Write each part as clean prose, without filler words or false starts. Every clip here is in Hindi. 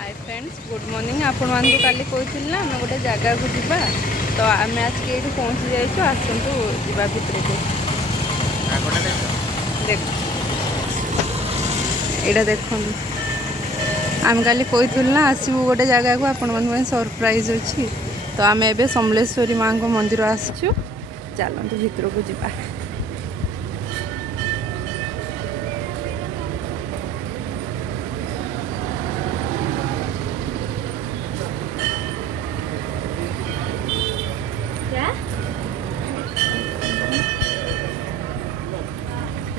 हाय फ्रेंड्स गुड मॉर्निंग आपण मानू काली कहती ना आम गोटे जगह को जीवा तो आम आज के पहुँची जाइए आसतु जीवा भितर को देख यहाँ देख आम काली कहती ना आसबू गोटे जगह को आपण मान सरप्राइज अच्छी तो आम ए समलेश्वरी माँ को मंदिर आसचु चलते भितर को जीवा।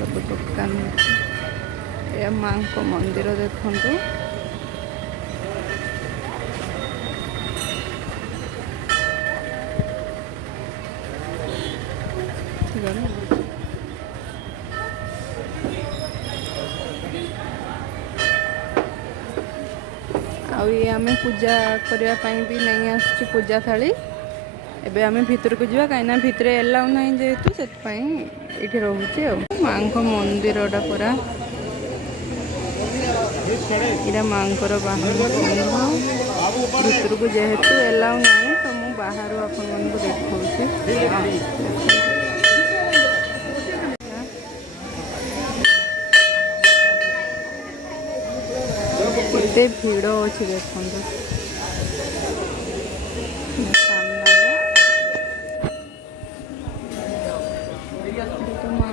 सब दुकान ये माँ को मंदिर देखु आम पूजा करने भी नहीं आस पूजा थाली एबे आम भितर को जावा कहीं भितर एलाउ ना जेहेतु से रोचे माँ को मंदिर पूरा यहाँ माँ भितर को जेहेतु एलाउ ना तो मुझे बाहर आपण देखा केते भीड़ अच्छी देखो तो माँ